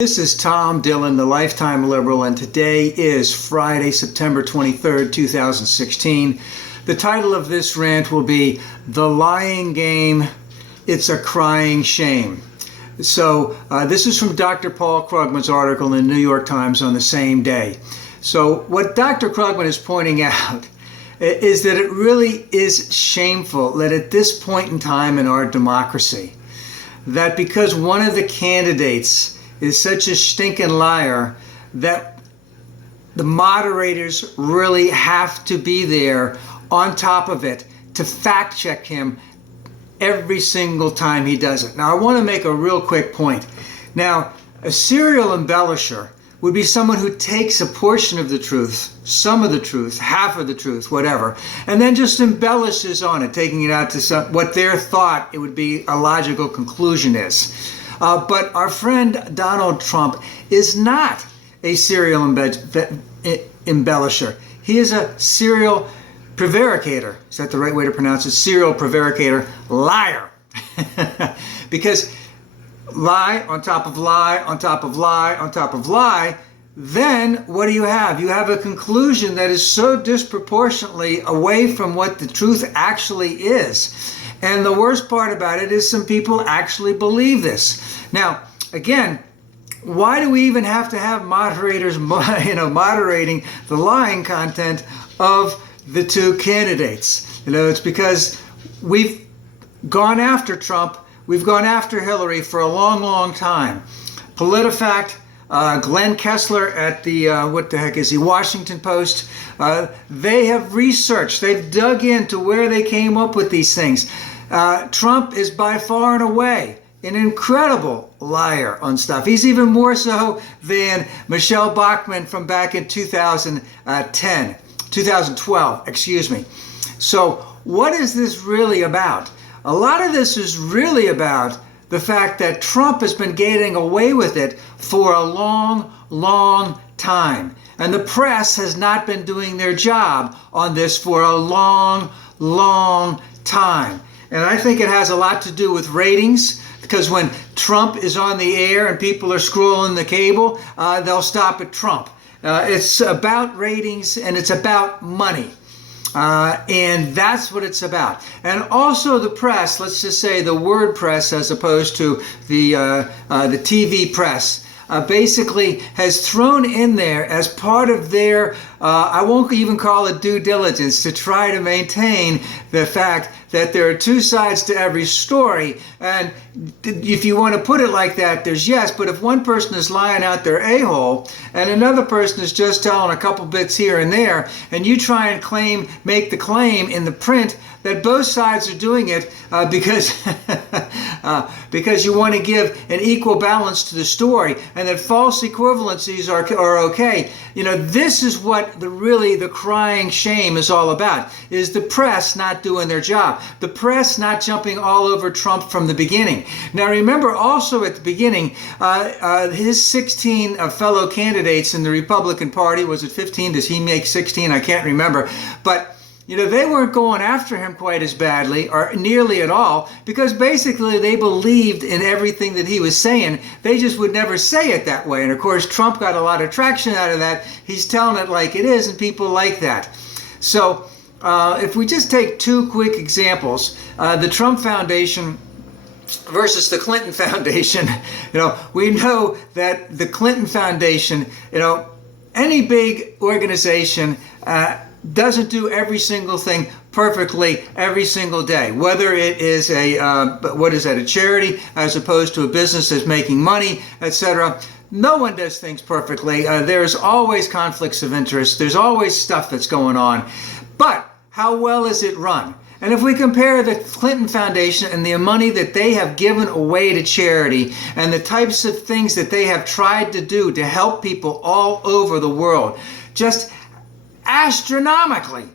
This is Tom Dillon, the Lifetime Liberal, and today is Friday, September 23rd, 2016. The title of this rant will be The Lying Game, It's a Crying Shame. So this is from Dr. Paul Krugman's article in the New York Times on the same day. So what Dr. Krugman is pointing out is that it really is shameful that at this point in time in our democracy, that because one of the candidates is such a stinking liar, that the moderators really have to be there on top of it to fact check him every single time he does it. Now, I want to make a real quick point. Now, a serial embellisher would be someone who takes a portion of the truth, some of the truth, half of the truth, whatever, and then just embellishes on it, taking it out to what their thought it would be a logical conclusion is. But our friend Donald Trump is not a serial embellisher. He is a serial prevaricator. Is that the right way to pronounce it? Serial prevaricator, liar. Because lie on top of lie on top of lie on top of lie, then what do you have? You have a conclusion that is so disproportionately away from what the truth actually is. And the worst part about it is some people actually believe this. Now, again, why do we even have to have moderators, moderating the lying content of the two candidates? It's because we've gone after Trump, we've gone after Hillary for a long, long time. PolitiFact, Glenn Kessler at the, Washington Post, they have researched, they've dug into where they came up with these things. Trump is by far and away an incredible liar on stuff. He's even more so than Michelle Bachmann from back in 2012, excuse me. So what is this really about? A lot of this is really about the fact that Trump has been getting away with it for a long, long time. And the press has not been doing their job on this for a long, long time. And I think it has a lot to do with ratings, because when Trump is on the air and people are scrolling the cable, they'll stop at Trump. It's about ratings and it's about money. And that's what it's about. And also the press, let's just say the word press as opposed to the TV press, basically has thrown in there as part of their, I won't even call it due diligence, to try to maintain the fact that there are two sides to every story. And if you want to put it like that, there's yes, but if one person is lying out their a-hole and another person is just telling a couple bits here and there, and you try and make the claim in the print that both sides are doing it because you want to give an equal balance to the story, and that false equivalencies are okay. This is what the crying shame is all about, is the press not doing their job. The press not jumping all over Trump from the beginning. Now remember also at the beginning, his 16 fellow candidates in the Republican Party, was it 15? Does he make 16? I can't remember. But they weren't going after him quite as badly or nearly at all, because basically they believed in everything that he was saying. They just would never say it that way. And of course, Trump got a lot of traction out of that. He's telling it like it is, and people like that. So if we just take two quick examples, the Trump Foundation versus the Clinton Foundation, we know that the Clinton Foundation, any big organization doesn't do every single thing perfectly every single day, whether it is a charity as opposed to a business that's making money, etc. No one does things perfectly. There's always conflicts of interest. There's always stuff that's going on. But how well is it run? And if we compare the Clinton Foundation and the money that they have given away to charity and the types of things that they have tried to do to help people all over the world, just astronomically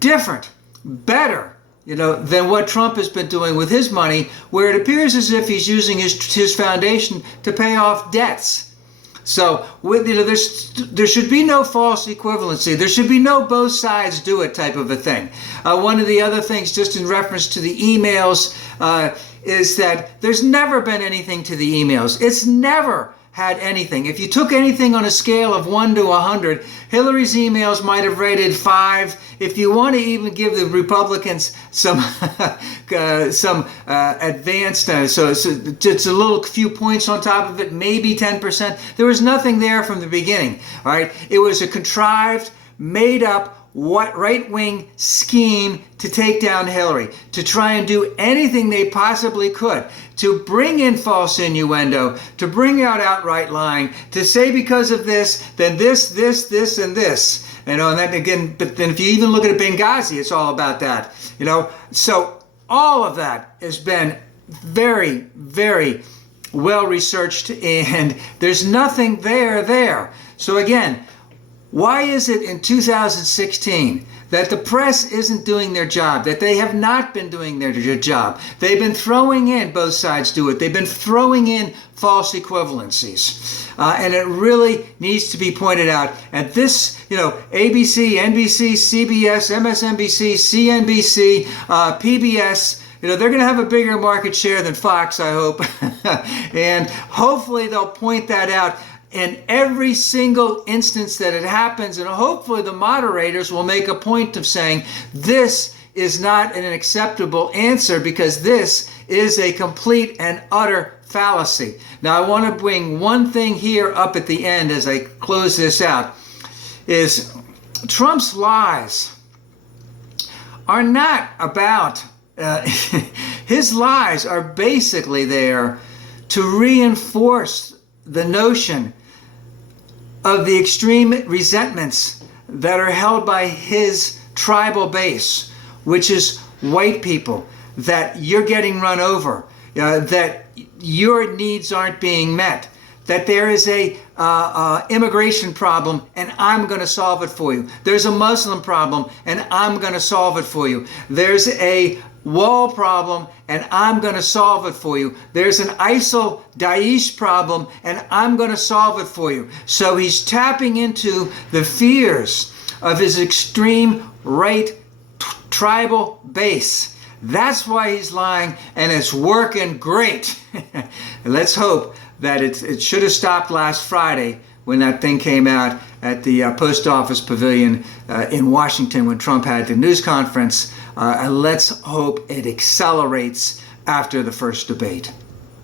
different, better, than what Trump has been doing with his money, where it appears as if he's using his foundation to pay off debts. So there should be no false equivalency. There should be no both sides do it type of a thing. One of the other things, just in reference to the emails, is that there's never been anything to the emails. It's never had anything. If you took anything on a scale of 1 to 100, Hillary's emails might have rated 5. If you want to even give the Republicans some advanced, so it's a little few points on top of it, maybe 10%. There was nothing there from the beginning. All right, it was a contrived, made up, right-wing scheme to take down Hillary, to try and do anything they possibly could, to bring in false innuendo, to bring out outright lying, to say because of this, then this, and this. And then again, but then if you even look at Benghazi, it's all about that. So all of that has been very, very well researched, and there's nothing there. So again, why is it in 2016 that the press isn't doing their job, that they have not been doing their job? They've been throwing in, both sides do it, they've been throwing in false equivalencies. And it really needs to be pointed out. And this, ABC, NBC, CBS, MSNBC, CNBC, PBS, they're going to have a bigger market share than Fox, I hope. And hopefully they'll point that out in every single instance that it happens, and hopefully the moderators will make a point of saying this is not an acceptable answer because this is a complete and utter fallacy. Now I want to bring one thing here up at the end as I close this out, is Trump's lies are not about, his lies are basically there to reinforce the notion of the extreme resentments that are held by his tribal base, which is white people, that you're getting run over, that your needs aren't being met, that there is a immigration problem and I'm going to solve it for you. There's a Muslim problem and I'm going to solve it for you. There's a wall problem and I'm going to solve it for you. There's an ISIL Daesh problem and I'm going to solve it for you. So he's tapping into the fears of his extreme right tribal base. That's why he's lying, and it's working great. Let's hope that it should have stopped last Friday when that thing came out at the post office pavilion in Washington when Trump had the news conference. Let's hope it accelerates after the first debate.